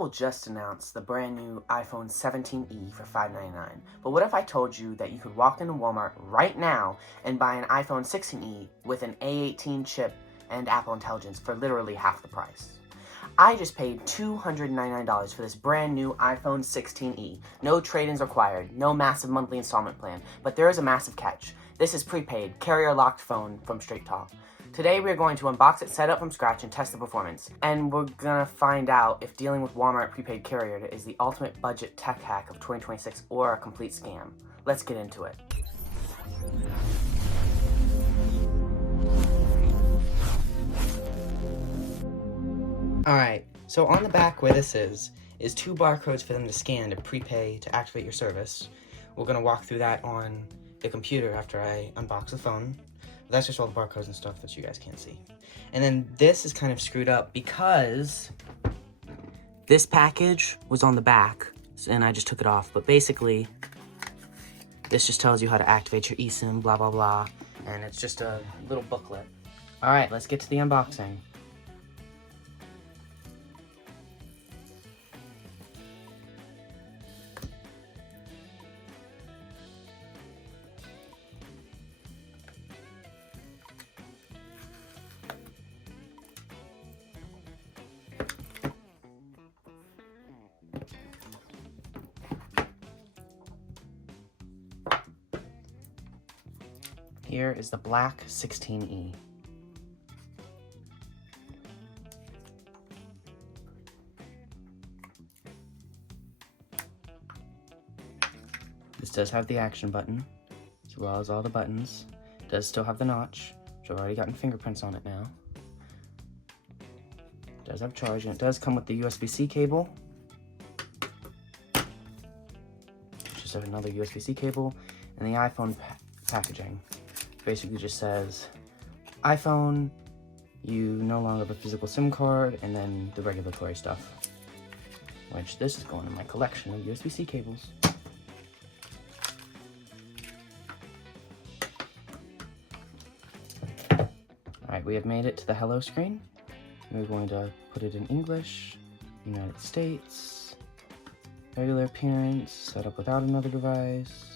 Apple just announced the brand new iPhone 17e for $599, but what if I told you that you could walk into Walmart right now and buy an iPhone 16e with an A18 chip and Apple Intelligence for literally half the price? I just paid $299 for this brand new iPhone 16e. No trade-ins required, no massive monthly installment plan, but there is a massive catch. This is prepaid, carrier-locked phone from Straight Talk. Today we are going to unbox it, set up from scratch, and test the performance. And we're gonna find out if dealing with Walmart prepaid carrier is the ultimate budget tech hack of 2026 or a complete scam. Let's get into it. Alright, so on the back where this is two barcodes for them to scan to prepay to activate your service. We're gonna walk through that on the computer after I unbox the phone. That's just all the barcodes and stuff that you guys can't see. And then this is kind of screwed up because this package was on the back and I just took it off. But basically, this just tells you how to activate your eSIM, blah, blah, blah. And it's just a little booklet. All right, let's get to the unboxing. Here is the black 16e. This does have the action button, as well as all the buttons. It does still have the notch, which I've already gotten fingerprints on it now. It does have charge, and it does come with the USB-C cable. Just another USB-C cable, and the iPhone packaging. Basically just says, iPhone, you no longer have a physical SIM card, and then the regulatory stuff. Which this is going in my collection of USB-C cables. Alright, we have made it to the hello screen. We're going to put it in English, United States, regular appearance, set up without another device.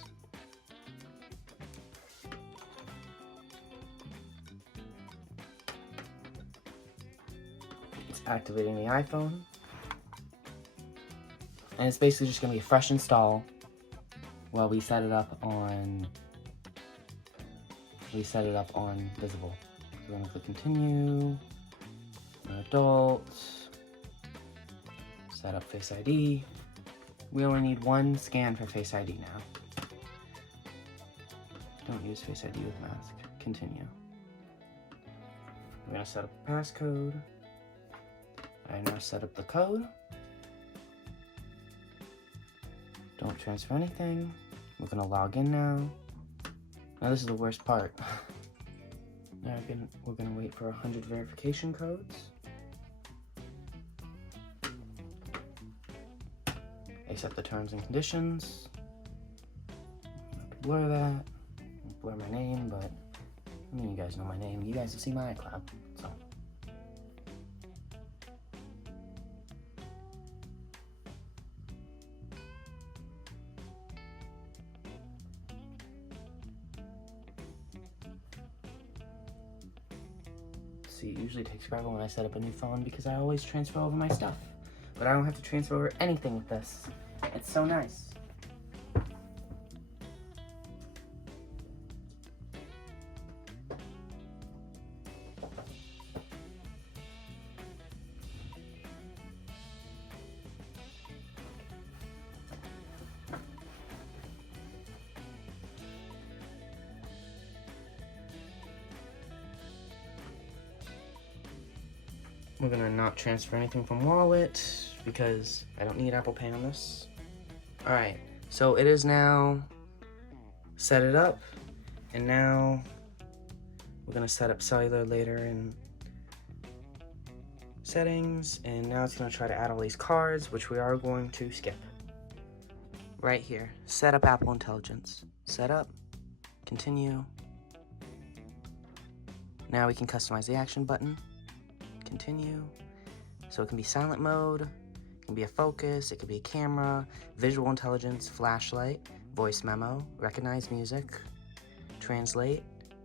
Activating the iPhone, and it's basically just going to be a fresh install while we set it up on visible. So we're going to click continue, adult, set up Face ID. We only need one scan for Face ID now. Don't use Face ID with mask. Continue. We're going to set up a passcode. I now set up the code. Don't transfer anything. We're gonna log in now. Now this is the worst part. Now we're gonna wait for 100 verification codes. Accept the terms and conditions. Blur that. Blur my name, but I mean, you guys know my name. You guys have seen my iCloud, so. See, it usually takes forever when I set up a new phone because I always transfer over my stuff. But I don't have to transfer over anything with this. It's so nice. We're gonna not transfer anything from wallet because I don't need Apple Pay on this. All right, so it is now set it up, and now we're gonna set up cellular later in settings, and now it's gonna try to add all these cards, which we are going to skip. Right here, set up Apple Intelligence. Set up, continue. Now we can customize the action button. Continue. So it can be silent mode, It can be a focus, it could be a camera, visual intelligence, flashlight, voice memo, recognize music, translate,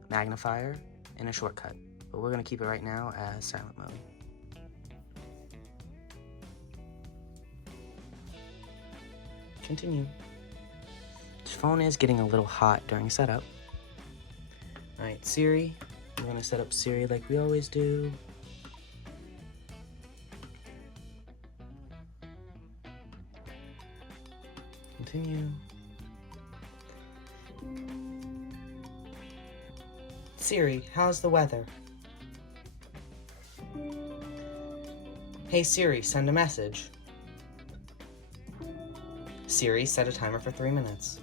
magnifier, and a shortcut. But we're gonna keep it right now as silent mode. Continue. This phone is getting a little hot during setup. Alright, Siri. We're gonna set up Siri like we always do. Continue. Siri, how's the weather? Hey Siri, send a message. Siri, set a timer for 3 minutes.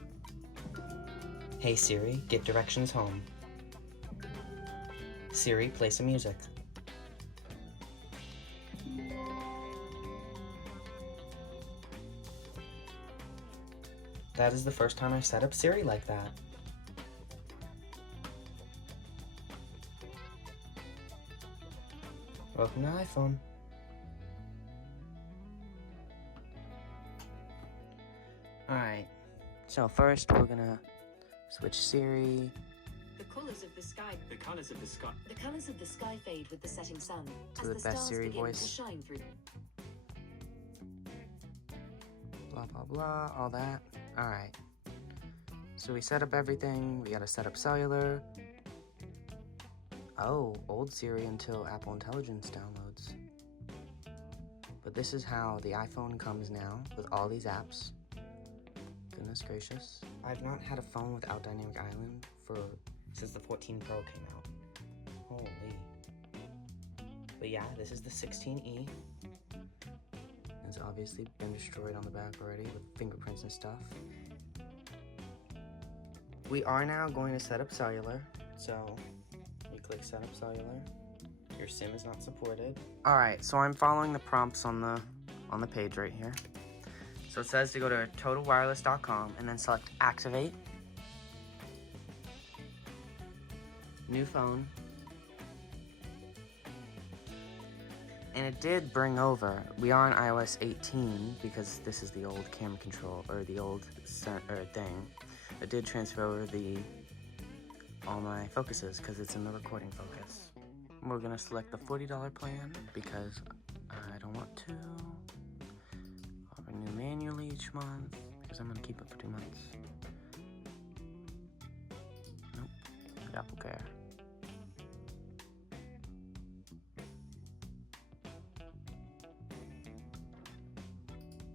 Hey Siri, get directions home. Siri, play some music. That is the first time I've set up Siri like that. Welcome to iPhone. Alright, so first we're gonna switch Siri. The colors of the sky. The colors of the sky. The colors of the sky fade with the setting sun To as the the best stars Siri begin voice. to shine through. Blah blah blah, all that. Alright. So we set up everything. We gotta set up cellular. Oh, old Siri until Apple Intelligence downloads. But this is how the iPhone comes now with all these apps. Goodness gracious. I've not had a phone without Dynamic Island since the 14 Pro came out. Holy. But yeah, this is the 16E. It's obviously been destroyed on the back already with fingerprints and stuff. We are now going to set up cellular. So you click set up cellular. Your SIM is not supported. Alright, so I'm following the prompts on the page right here. So it says to go to totalwireless.com and then select activate. New phone. And it did bring over, we are on iOS 18 because this is the old camera control, or the old thing. It did transfer over all my focuses because it's in the recording focus. We're gonna select the $40 plan because I don't want to. I'll renew manually each month because I'm gonna keep it for 2 months. Nope, Apple Care.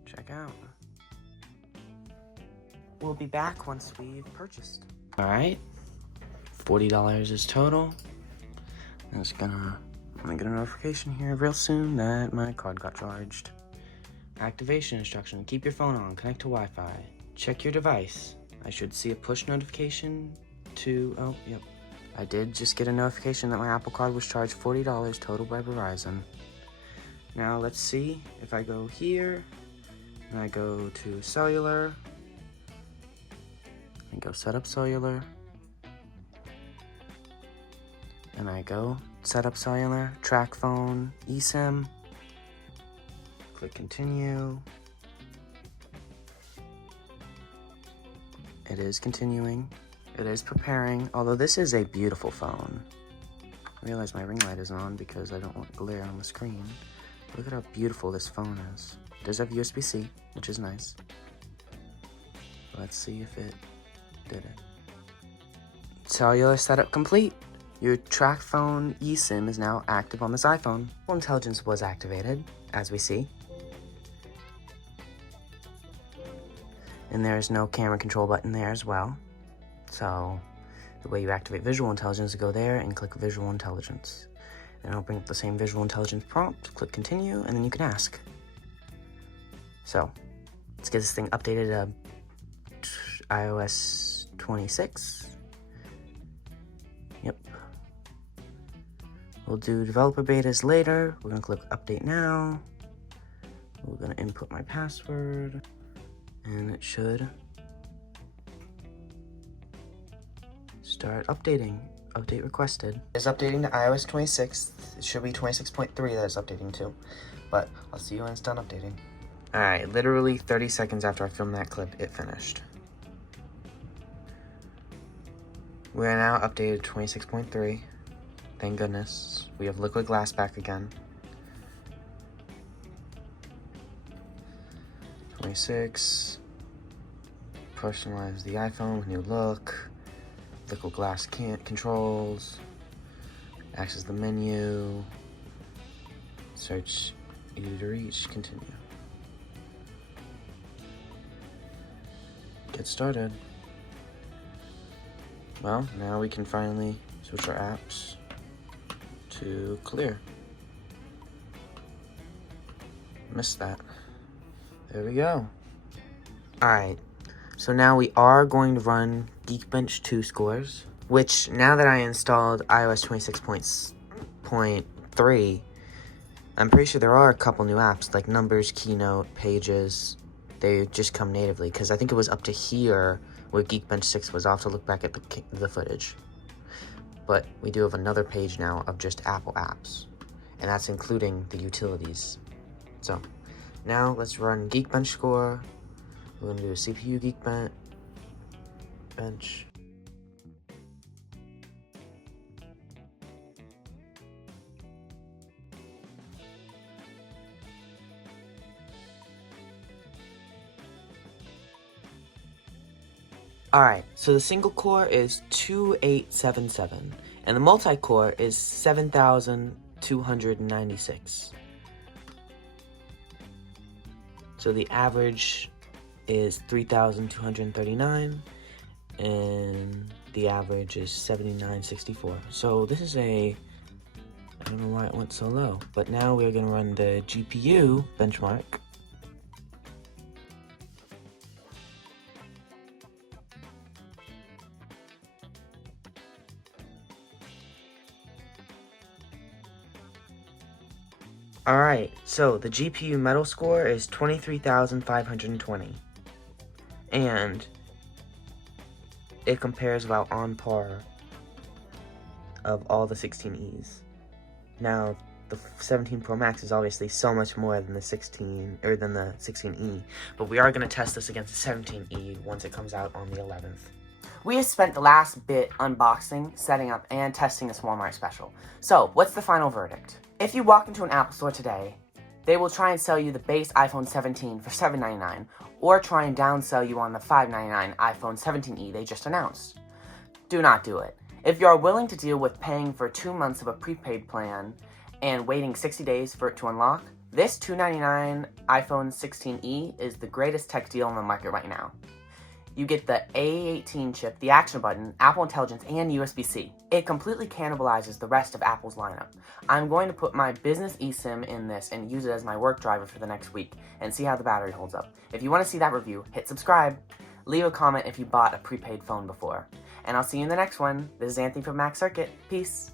Check out. We'll be back once we've purchased. Alright, $40 is total. I'm gonna get a notification here real soon that my card got charged. Activation instruction, keep your phone on, connect to Wi-Fi. Check your device. I should see a push notification oh, yep. I did just get a notification that my Apple Card was charged $40 total by Verizon. Now let's see if I go here, and I go to cellular, and go set up cellular, and I go set up cellular, track phone, eSIM, click continue. It is continuing. It is preparing, although this is a beautiful phone. I realize my ring light is on because I don't want glare on the screen. Look at how beautiful this phone is. It does have USB-C, which is nice. Let's see if it did it. Cellular setup complete. Your track phone eSIM is now active on this iPhone. Apple Intelligence was activated, as we see. And there's no camera control button there as well. So the way you activate visual intelligence is go there and click visual intelligence. And it'll bring up the same visual intelligence prompt, click continue, and then you can ask. So let's get this thing updated to iOS 26. Yep. We'll do developer betas later. We're gonna click update now. We're gonna input my password, and it should start updating. Update requested. It's updating to iOS 26. It should be 26.3 that it's updating to, but I'll see you when it's done updating. Alright, literally 30 seconds after I filmed that clip, it finished. We are now updated 26.3. Thank goodness. We have liquid glass back again. 26. Personalize the iPhone with new look. Liquid glass controls. Access the menu. Search easy to reach. Continue. Get started. Well, now we can finally switch our apps to clear. Missed that. There we go. Alright, so now we are going to run Geekbench 2 scores, which now that I installed iOS 26.3, I'm pretty sure there are a couple new apps like Numbers, Keynote, Pages. They just come natively, because I think it was up to here where Geekbench 6 was. I'll have to look back at the footage. But we do have another page now of just Apple apps, and that's including the utilities. So now let's run Geekbench score. We're going to do a CPU Geekbench. Alright, so the single core is 2877, and the multi-core is 7296. So the average is 3239, and the average is 7964. So this is I don't know why it went so low, but now we're going to run the GPU benchmark. Alright, so the GPU metal score is 23,520. And it compares about on par of all the 16Es. Now, the 17 Pro Max is obviously so much more than the 16E, but we are going to test this against the 17E once it comes out on the 11th. We have spent the last bit unboxing, setting up, and testing this Walmart special. So, what's the final verdict? If you walk into an Apple store today, they will try and sell you the base iPhone 17 for $799, or try and downsell you on the $599 iPhone 17e they just announced. Do not do it. If you are willing to deal with paying for 2 months of a prepaid plan and waiting 60 days for it to unlock, this $299 iPhone 16e is the greatest tech deal on the market right now. You get the A18 chip, the action button, Apple Intelligence, and USB-C. It completely cannibalizes the rest of Apple's lineup. I'm going to put my business eSIM in this and use it as my work driver for the next week and see how the battery holds up. If you want to see that review, hit subscribe. Leave a comment if you bought a prepaid phone before. And I'll see you in the next one. This is Anthony from Mac Circuit. Peace.